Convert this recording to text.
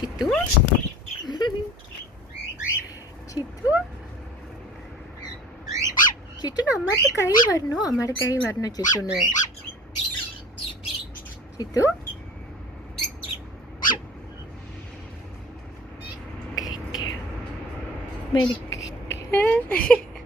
சித்து சித்து චිතුන අම්මට කයි වරනවා අම්මට කයි වරන චිතුන චිතු very good